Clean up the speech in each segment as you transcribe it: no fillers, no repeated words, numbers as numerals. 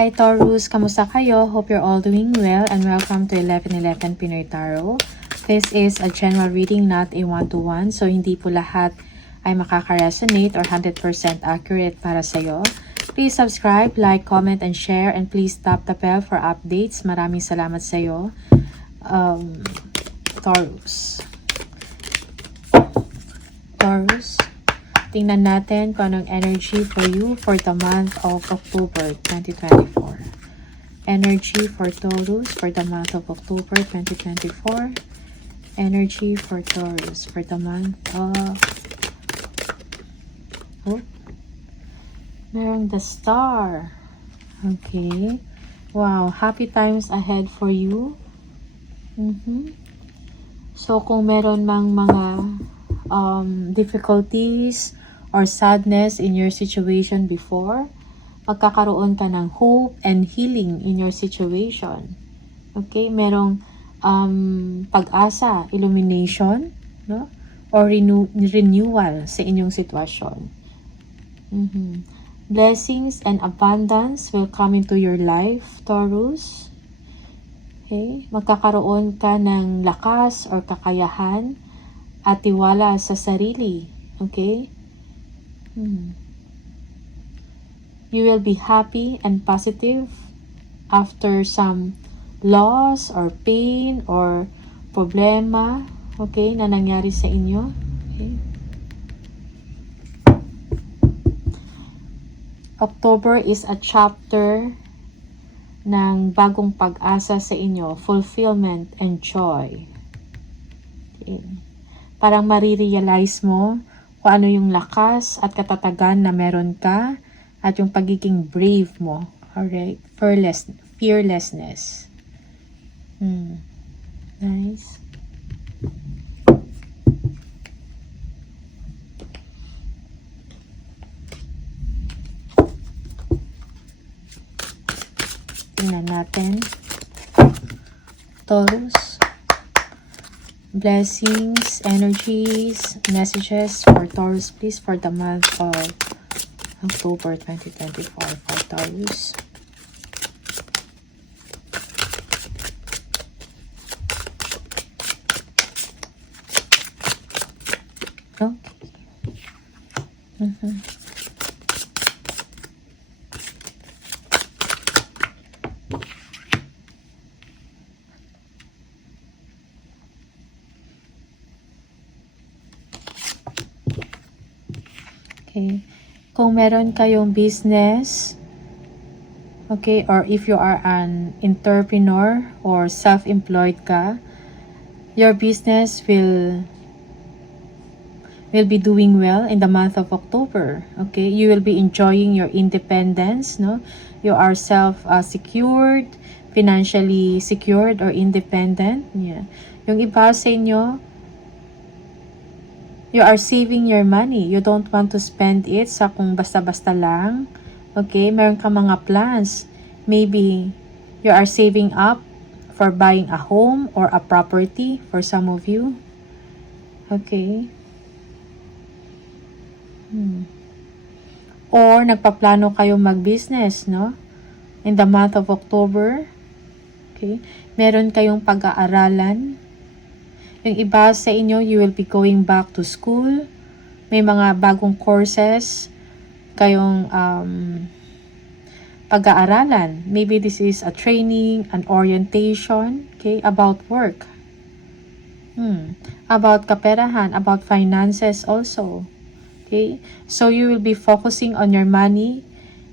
Hi Taurus, kamusta kayo? Hope you're all doing well and welcome to 1111 Pinoy Tarot. This is a general reading, not a one-to-one. So hindi po lahat ay makaka-resonate or 100% accurate para sa'yo. Please subscribe, like, comment, and share. And please tap the bell for updates. Maraming salamat sa'yo, Taurus. Taurus. Tingnan natin kung anong energy for you for the month of October 2024. Energy for Taurus for the month of October 2024. Energy for Taurus for the month of... Oh, merong the Star. Okay. Wow, happy times ahead for you. So, kung meron mang mga difficulties or sadness in your situation before, magkakaroon ka ng hope and healing in your situation. Okay? Merong pag-asa, illumination, no? Or renewal sa inyong sitwasyon. Blessings and abundance will come into your life, Taurus. Okay? Magkakaroon ka ng lakas or kakayahan at tiwala sa sarili. Okay? You will be happy and positive after some loss or pain or problema, okay, na nangyari sa inyo. Okay? October is a chapter ng bagong pag-asa sa inyo, fulfillment and joy. Okay. Parang marirealize mo kung ano yung lakas at katatagan na meron ka at yung pagiging brave mo. Alright? Fearlessness. Nice. Tingnan natin. Taurus. Blessings, energies, messages for Taurus, please, for the month of October 2024 for Taurus. Okay. Okay. Kung meron kayong business, okay, or if you are an entrepreneur or self-employed ka, your business will be doing well in the month of October. Okay? You will be enjoying your independence, no? You are secured, financially secured or independent. Yeah. Yung iba sa inyo, you are saving your money. You don't want to spend it sa kung basta-basta lang. Okay? Meron ka mga plans. Maybe you are saving up for buying a home or a property for some of you. Okay? Or nagpaplano kayo mag-business, no? In the month of October. Okay? Meron kayong pag-aaralan. Yung iba sa inyo, you will be going back to school. May mga bagong courses kayong pag-aaralan. Maybe this is a training, an orientation, okay, about work. About kaperahan, about finances also. Okay? So you will be focusing on your money.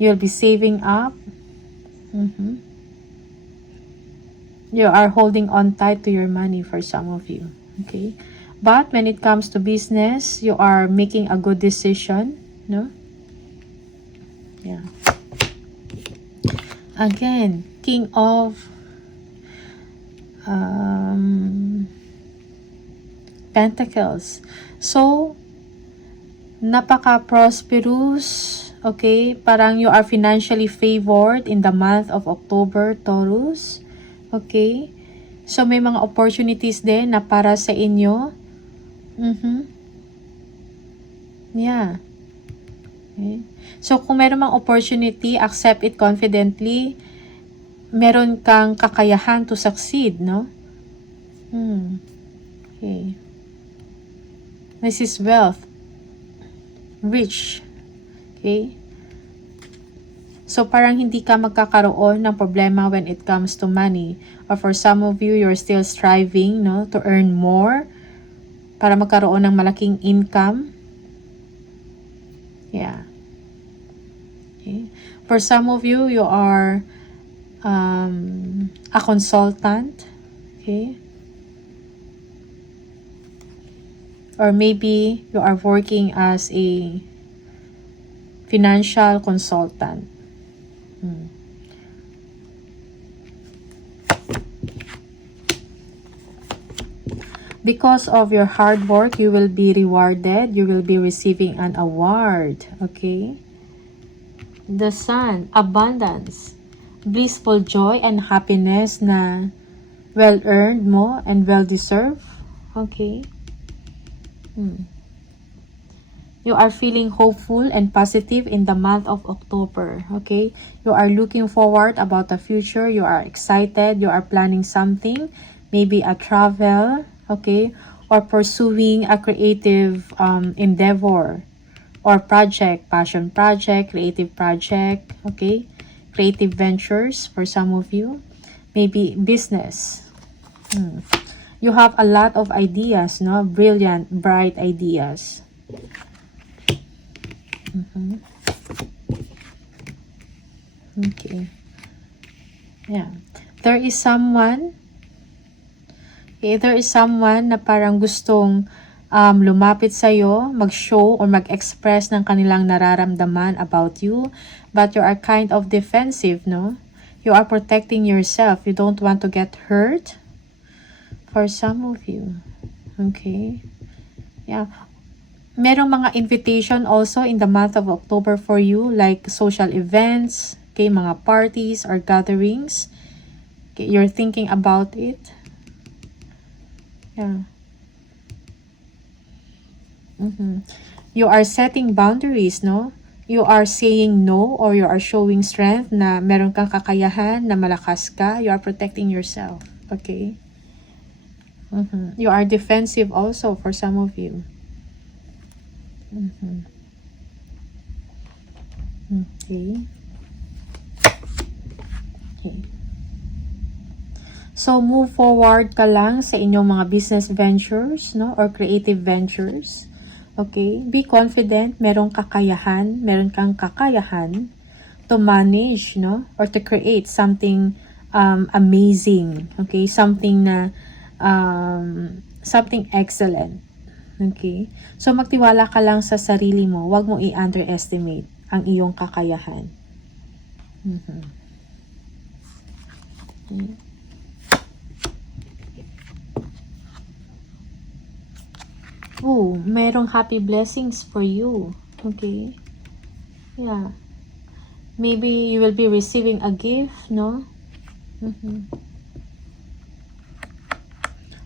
You will be saving up. You are holding on tight to your money for some of you. Okay? But when it comes to business, you are making a good decision. No? Yeah. Again, King of Pentacles. So, napaka-prosperous. Okay? Parang you are financially favored in the month of October, Taurus. Okay? So, may mga opportunities din na para sa inyo. Yeah. Okay? So, kung meron mang opportunity, accept it confidently. Meron kang kakayahan to succeed, no? Okay. This is wealth. Rich. Okay? So, parang hindi ka magkakaroon ng problema when it comes to money. Or for some of you, you're still striving, no, to earn more para magkaroon ng malaking income. Yeah. Okay. For some of you, you are a consultant. Okay. Or maybe you are working as a financial consultant. Because of your hard work, you will be rewarded. You will be receiving an award. Okay? The Sun, abundance, blissful joy and happiness na well-earned mo and well-deserved. Okay? You are feeling hopeful and positive in the month of October. Okay? You are looking forward about the future. You are excited. You are planning something. Maybe a travel. Okay? Or pursuing a creative endeavor or project, passion project, creative project. Okay? Creative ventures for some of you. Maybe business. You have a lot of ideas, no? Brilliant, bright ideas. Okay. Yeah. There is someone na parang gustong lumapit sa'yo, mag-show or mag-express ng kanilang nararamdaman about you, but you are kind of defensive, no? You are protecting yourself. You don't want to get hurt. For some of you. Okay? Yeah. Merong mga invitation also in the month of October for you, like social events, okay, mga parties or gatherings. Okay, you're thinking about it. Yeah. You are setting boundaries, no? You are saying no or you are showing strength na meron kang kakayahan, na malakas ka. You are protecting yourself. Okay? You are defensive also for some of you. Okay. Okay. So, move forward ka lang sa inyong mga business ventures, no? Or creative ventures. Okay? Be confident. Meron kang kakayahan to manage, no? Or to create something amazing. Okay? Something na something excellent. Okay? So, magtiwala ka lang sa sarili mo. Huwag mo i-underestimate ang iyong kakayahan. Okay. Oh, merong happy blessings for you. Okay? Yeah. Maybe you will be receiving a gift, no?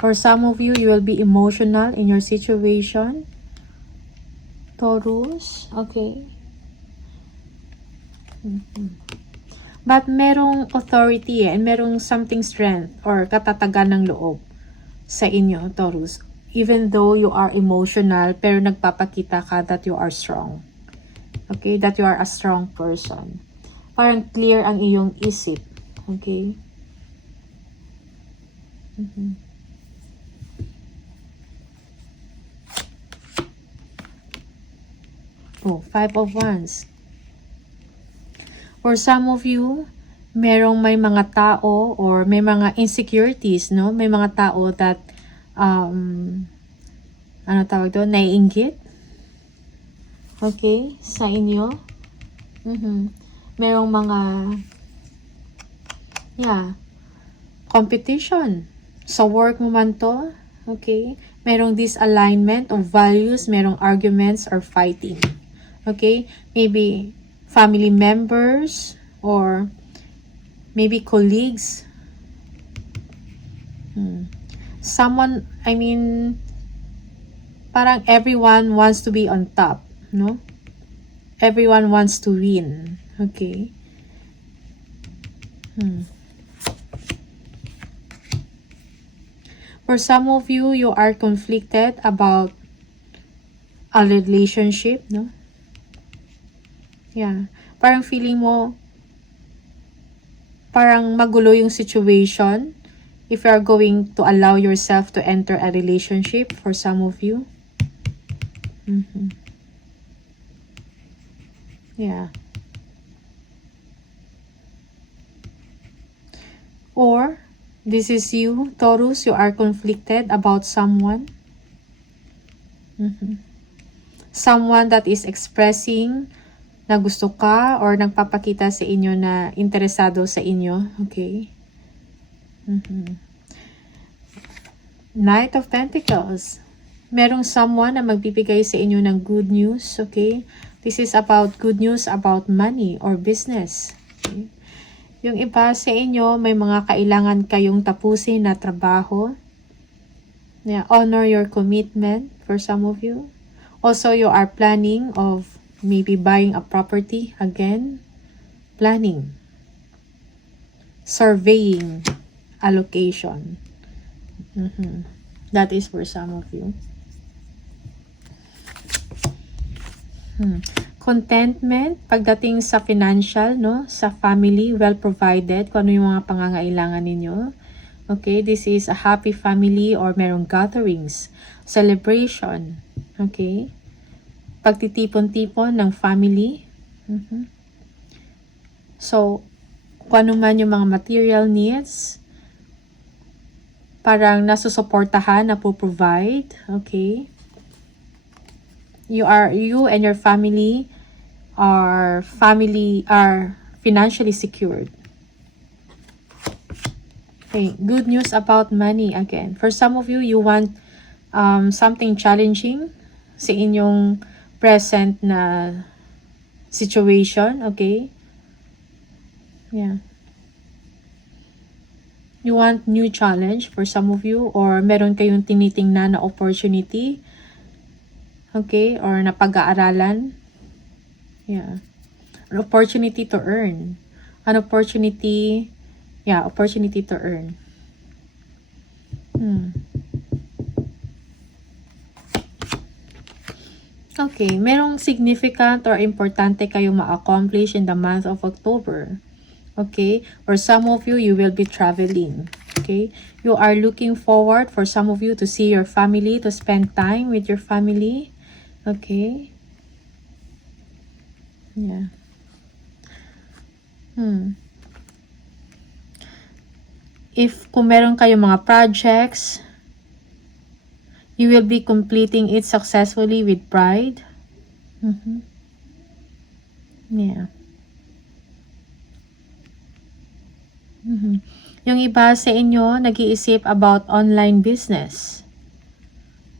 For some of you, you will be emotional in your situation. Taurus, okay. But merong authority and merong something strength or katatagan ng loob sa inyo, Taurus. Even though you are emotional, pero nagpapakita ka that you are strong. Okay, that you are a strong person. Parang clear ang iyong isip. Okay? Oh, 5 of Wands. For some of you, may mga tao or may mga insecurities, no? May mga tao that ano tawag doon? Naiinggit. Okay? Sa inyo. Merong mga competition. Sa work mo man to. Okay? Merong disalignment of values, merong arguments or fighting. Okay? Maybe family members or maybe colleagues. Someone, I mean, parang everyone wants to be on top, no? Everyone wants to win. Okay. For some of you, you are conflicted about a relationship, no? Yeah. Parang feeling mo, parang magulo yung situation if you are going to allow yourself to enter a relationship for some of you. Yeah. Or, this is you, Taurus, you are conflicted about someone. Someone that is expressing na gusto ka or nagpapakita sa inyo na interesado sa inyo. Okay. Knight of Pentacles. Merong someone na magbibigay sa inyo ng good news. Okay. This is about good news about money or business. Okay. Yung iba sa inyo, may mga kailangan kayong tapusin na trabaho. Yeah, honor your commitment for some of you. Also, you are planning of maybe buying a property again. Planning. Surveying. Allocation. That is for some of you. Contentment pagdating sa financial, no, sa family, well provided, kung ano yung mga pangangailangan ninyo. Okay, this is a happy family or merong gatherings, celebration. Okay, pagtitipon-tipon ng family. So, kung ano man yung mga material needs, parang nasusuportahan, na-provide. Okay, you and your family are financially secured. Okay, good news about money again. For some of you, you want something challenging sa inyong present na situation. Okay, yeah. You want new challenge for some of you, or meron kayong tinitingnan na opportunity. Okay, or napag-aaralan. Yeah. An opportunity to earn. An opportunity, yeah, opportunity to earn. Okay, merong significant or importante kayong ma-accomplish in the month of October. Okay, for some of you, you will be traveling. Okay, you are looking forward for some of you to see your family, to spend time with your family. Okay. Yeah. If kung meron kayong mga projects, you will be completing it successfully with pride. Yeah. Yung iba sa inyo, nag-iisip about online business.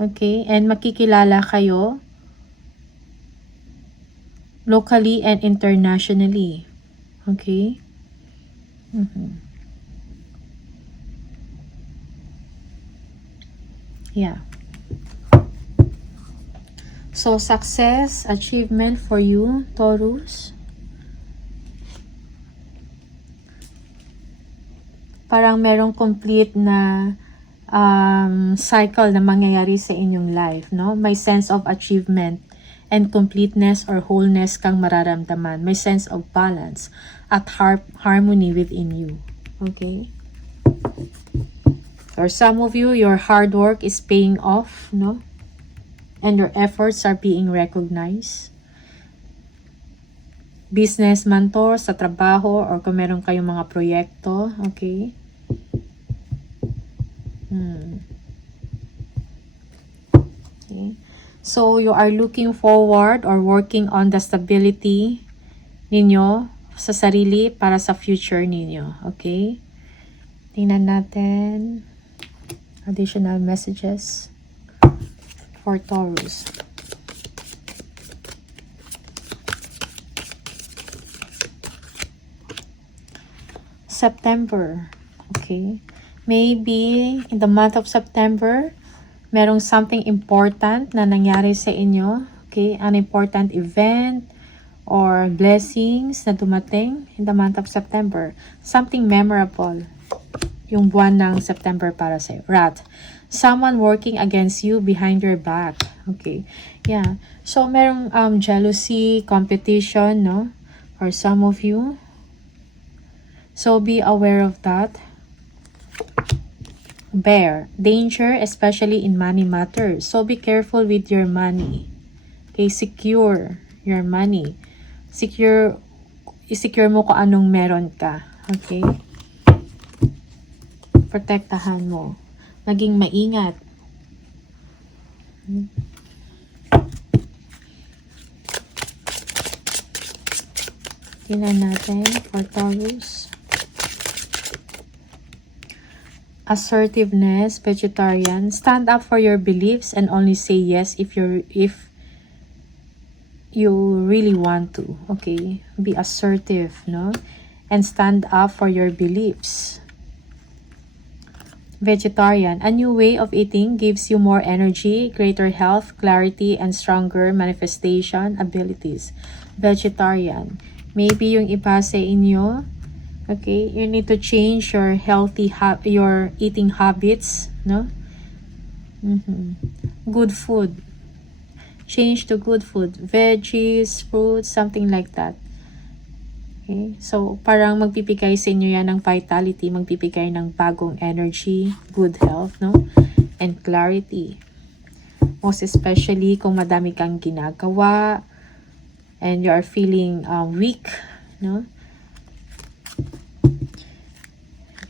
Okay, and makikilala kayo locally and internationally. Okay? Yeah. So, success, achievement for you, Taurus. Parang merong complete na cycle na mangyayari sa inyong life, no? May sense of achievement and completeness or wholeness kang mararamdaman. May sense of balance at harmony within you. Okay? For some of you, your hard work is paying off, no? And your efforts are being recognized. Business mentor sa trabaho or kung meron kayong mga proyekto, okay? Okay. So, you are looking forward or working on the stability ninyo sa sarili para sa future ninyo. Okay? Tingnan natin additional messages for Taurus. September. Okay? Maybe in the month of September, merong something important na nangyari sa inyo. Okay? An important event or blessings na dumating in the month of September. Something memorable yung buwan ng September para sa'yo. Rat. Someone working against you behind your back. Okay. Yeah. So, merong jealousy, competition, no? For some of you. So, be aware of that. Bear. Danger, especially in money matters. So, be careful with your money. Okay. Secure your money. I-secure mo kung anong meron ka. Okay. Protektahan mo. Maging maingat. Tingnan natin for Taurus. Assertiveness, vegetarian. Stand up for your beliefs and only say yes if you really want to. Okay? Be assertive, no? And stand up for your beliefs. Vegetarian. A new way of eating gives you more energy, greater health, clarity, and stronger manifestation abilities. Vegetarian. Maybe yung iba sa inyo, okay, you need to change your your eating habits, no? Good food. Change to good food. Veggies, fruits, something like that. Okay? So, parang magbibigay sa inyo yan ng vitality, magbibigay ng bagong energy, good health, no? And clarity. Most especially kung madami kang ginagawa and you are feeling weak, no?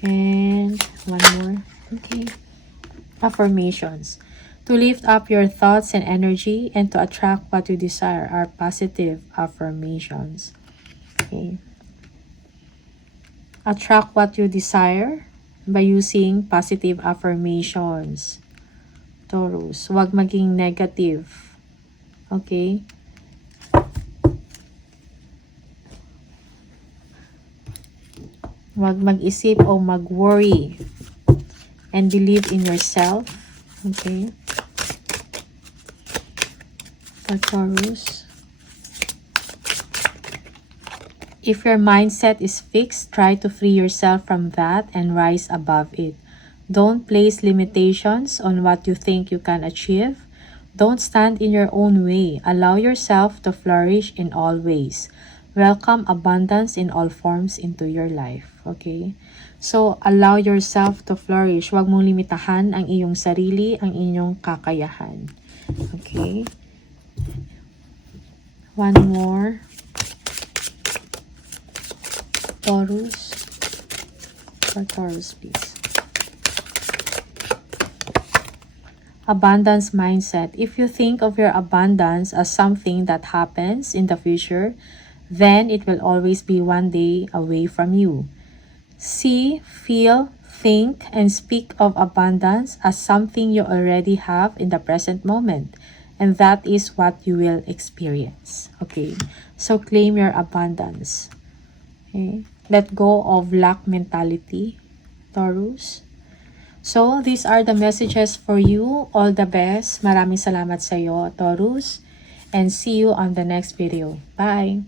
And one more. Okay. Affirmations. To lift up your thoughts and energy and to attract what you desire are positive affirmations. Okay. Attract what you desire by using positive affirmations. Taurus, huwag maging negative. Okay? Huwag mag-isip o mag-worry. And believe in yourself. Okay? For Taurus. If your mindset is fixed, try to free yourself from that and rise above it. Don't place limitations on what you think you can achieve. Don't stand in your own way. Allow yourself to flourish in all ways. Welcome abundance in all forms into your life. Okay? So, allow yourself to flourish. Huwag mong limitahan ang iyong sarili, ang inyong kakayahan. Okay? One more. Taurus. For Taurus, please. Abundance mindset. If you think of your abundance as something that happens in the future, then it will always be one day away from you. See, feel, think, and speak of abundance as something you already have in the present moment. And that is what you will experience. Okay? So, claim your abundance. Okay? Let go of lack mentality, Taurus. So, these are the messages for you. All the best. Maraming salamat sa iyo, Taurus. And see you on the next video. Bye!